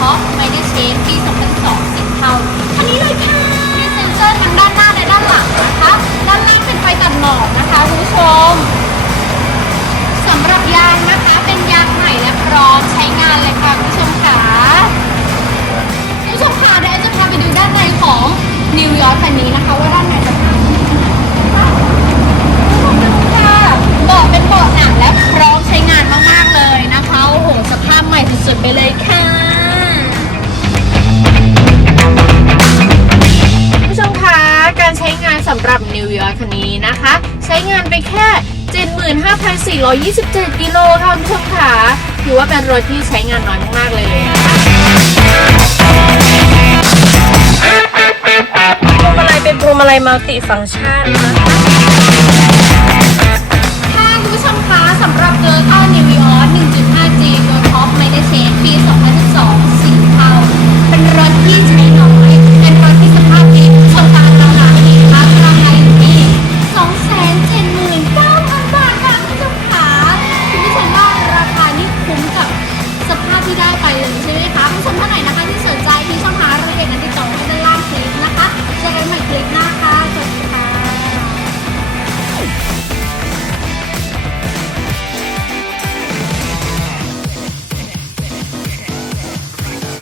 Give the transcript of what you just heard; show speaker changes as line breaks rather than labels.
Top Minor Change ปี 2012 10 เท่าำหรับ New York คันนี้นะคะ ใช้งานไปแค่ 75,427 กิโลค่ะคุณผู้ชมค่ะถือว่าเป็นรถที่ใช้งานน้อยมาก ๆ เลย
พวงมาลัยเป็นพวงมาลัยมัลติฟังก์ชันนะคะ